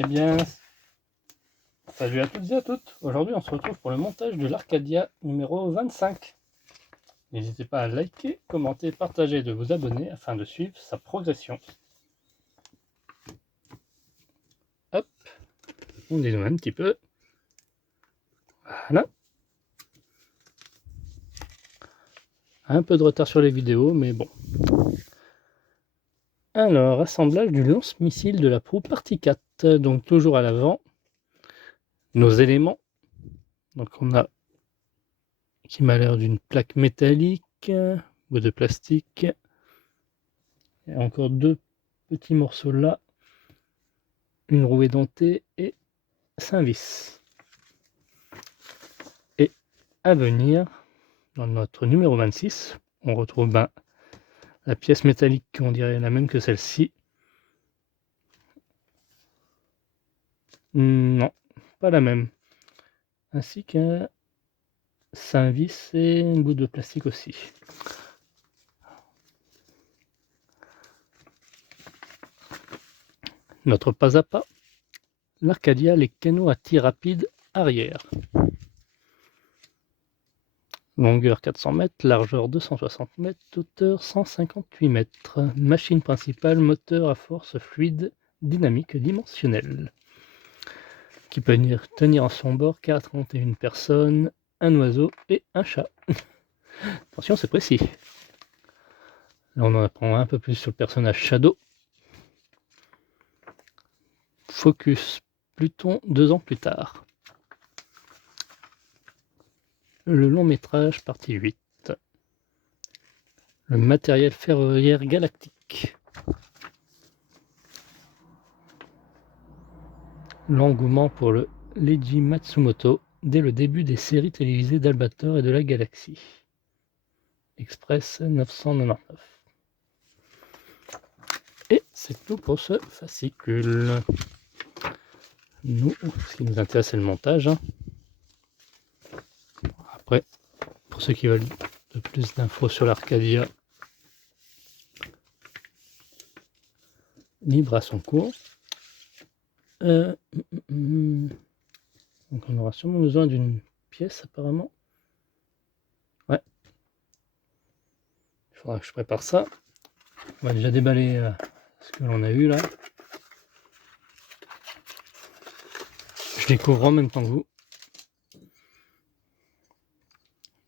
Eh bien, salut à toutes et à toutes. Aujourd'hui, on se retrouve pour le montage de l'Arcadia numéro 25. N'hésitez pas à liker, commenter, partager et de vous abonner afin de suivre sa progression. Hop, on dézoome un petit peu. Voilà. Un peu de retard sur les vidéos, mais bon. Alors, assemblage du lance-missile de la proue partie 4. Donc, toujours à l'avant, nos éléments. Donc, on a qui m'a l'air d'une plaque métallique ou de plastique. Et encore deux petits morceaux là. Une roue édentée et 5 vis. Et à venir, dans notre numéro 26, on retrouve la pièce métallique, on dirait la même que celle-ci. Non, pas la même. Ainsi qu'un 5 vis et une bout de plastique aussi. Notre pas à pas, l'Arcadia, les canaux à tir rapide arrière. Longueur 400 mètres, largeur 260 mètres, hauteur 158 mètres. Machine principale, moteur à force fluide, dynamique dimensionnelle. Qui peut tenir en son bord 41 personnes, un oiseau et un chat. Attention, c'est précis. Là, on en apprend un peu plus sur le personnage Shadow. Focus Pluton 2 ans plus tard. Le long métrage, partie 8. Le matériel ferroviaire galactique. L'engouement pour le Leiji Matsumoto dès le début des séries télévisées d'Albator et de la Galaxie. Express 999. Et c'est tout pour ce fascicule. Nous, ce qui nous intéresse, c'est le montage. Après, pour ceux qui veulent de plus d'infos sur l'Arcadia, libre à son cours. Donc on aura sûrement besoin d'une pièce apparemment. Ouais. Il faudra que je prépare ça. On va déjà déballer ce que l'on a eu là. Je découvre en même temps que vous.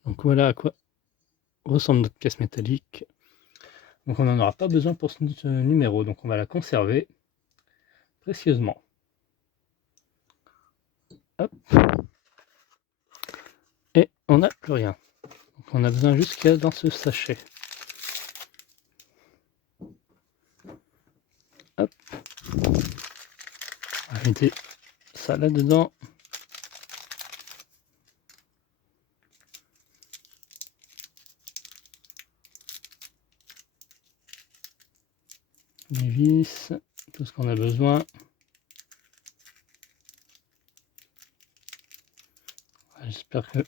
Donc voilà à quoi ressemble notre pièce métallique. Donc on n'en aura pas besoin pour ce numéro, donc on va la conserver précieusement. Hop. Et on n'a plus rien. Donc on a besoin juste qu'il y a dans ce sachet. Hop. On va mettre ça là-dedans. Les vis, tout ce qu'on a besoin. J'espère que,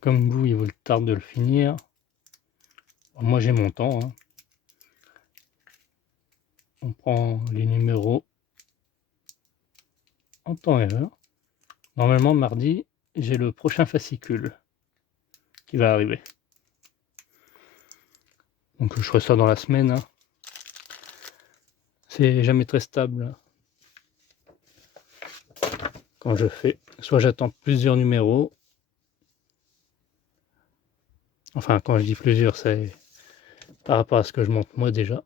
comme vous, il vous tarde de le finir. Bon, moi, j'ai mon temps. Hein. On prend les numéros en temps et heure. Normalement, mardi, j'ai le prochain fascicule qui va arriver. Donc, je ferai ça dans la semaine. Hein. C'est jamais très stable. Quand je fais, soit j'attends plusieurs numéros. Enfin, quand je dis plusieurs, c'est par rapport à ce que je monte moi déjà,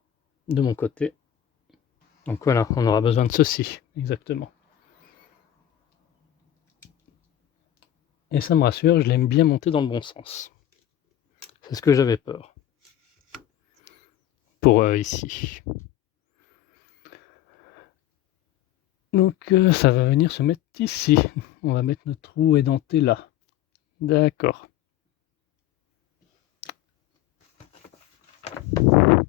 de mon côté. Donc voilà, on aura besoin de ceci, exactement. Et ça me rassure, je l'aime bien monter dans le bon sens. C'est ce que j'avais peur. Pour ici. Donc ça va venir se mettre ici. On va mettre notre roue édentée là. D'accord. Donc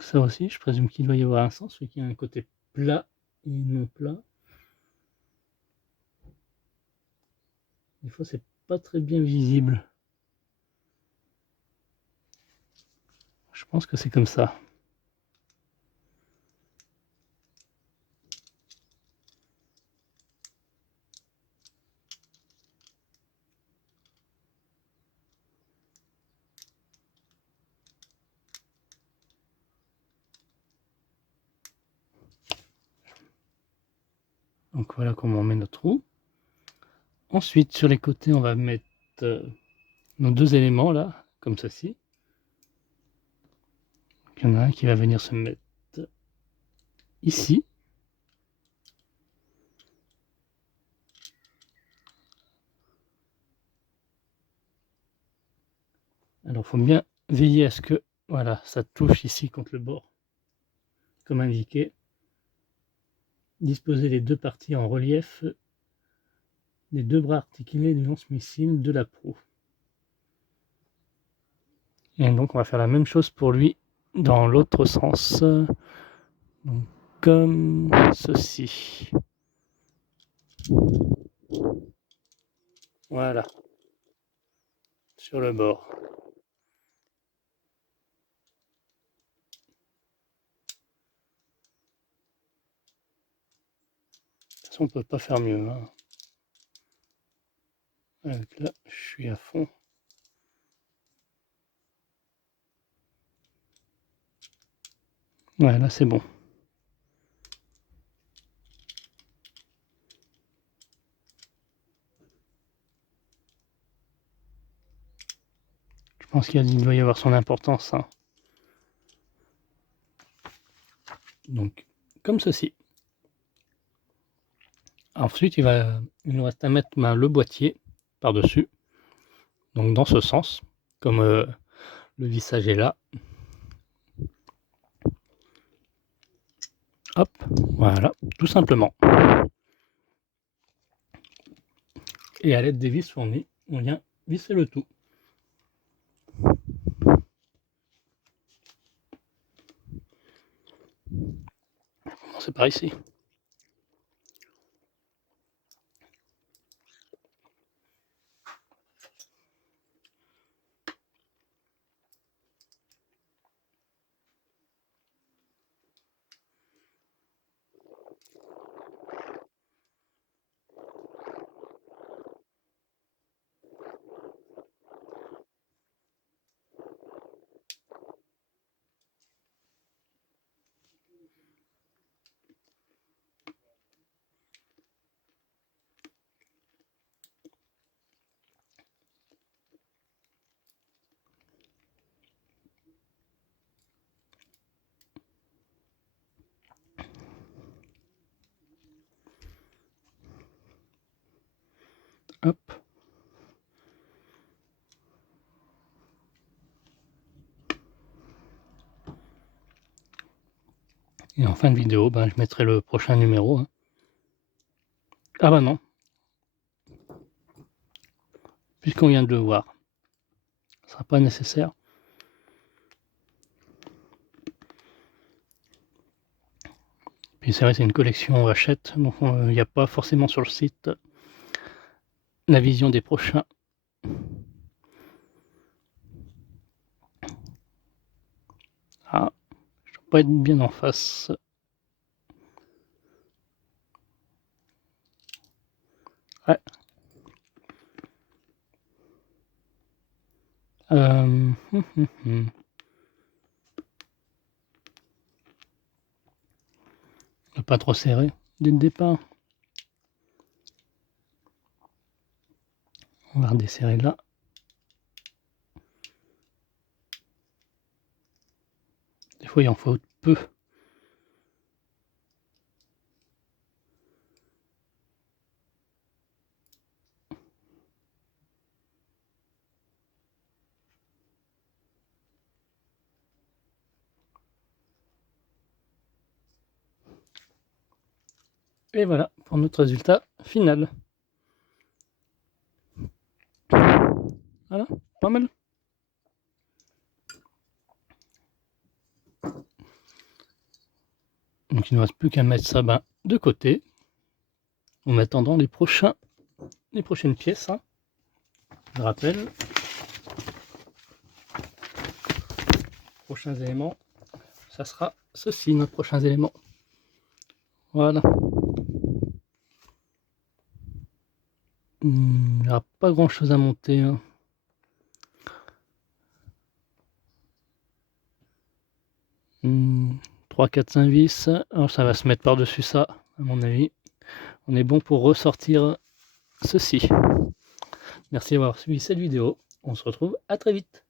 ça aussi, je présume qu'il doit y avoir un sens, vu qu'il y a un côté plat et non plat. Des fois, c'est pas très bien visible. Je pense que c'est comme ça. Donc voilà comment on met notre roue. Ensuite, sur les côtés, on va mettre nos deux éléments là, comme ceci. Il y en a un qui va venir se mettre ici. Alors, il faut bien veiller à ce que voilà, ça touche ici contre le bord, comme indiqué. Disposer les deux parties en relief des deux bras articulés du lance-missile de la proue. Et donc, on va faire la même chose pour lui dans l'autre sens. Donc, comme ceci. Voilà. Sur le bord. De toute façon, on peut pas faire mieux. Hein. Donc là, je suis à fond. Ouais, là, c'est bon. Je pense qu'il doit y avoir son importance. Hein. Donc, comme ceci. Ensuite, il nous reste à mettre le boîtier par-dessus. Donc, dans ce sens, comme le vissage est là. Hop, voilà, tout simplement. Et à l'aide des vis fournies, on vient visser le tout. C'est par ici. Hop. Et en fin de vidéo, je mettrai le prochain numéro. Hein. Ah bah non. Puisqu'on vient de le voir. Ce ne sera pas nécessaire. Puis c'est vrai, c'est une collection Hachette, donc il n'y a pas forcément sur le site la vision des prochains. Ah, je ne dois pas être bien en face. Ouais. Ne pas trop serré dès le départ. On va redesserrer là. Des fois, il en faut peu. Et voilà pour notre résultat final. Voilà, pas mal. Donc il ne reste plus qu'à mettre ça de côté en attendant les prochaines pièces. Hein. Je rappelle. Prochains éléments, ça sera ceci, nos prochains éléments. Voilà. Il n'y aura pas grand chose à monter. Hein. Mmh, 3, 4, 5 vis. Alors ça va se mettre par-dessus ça, à mon avis. on est bon pour ressortir ceci. Merci d'avoir suivi cette vidéo. On se retrouve à très vite.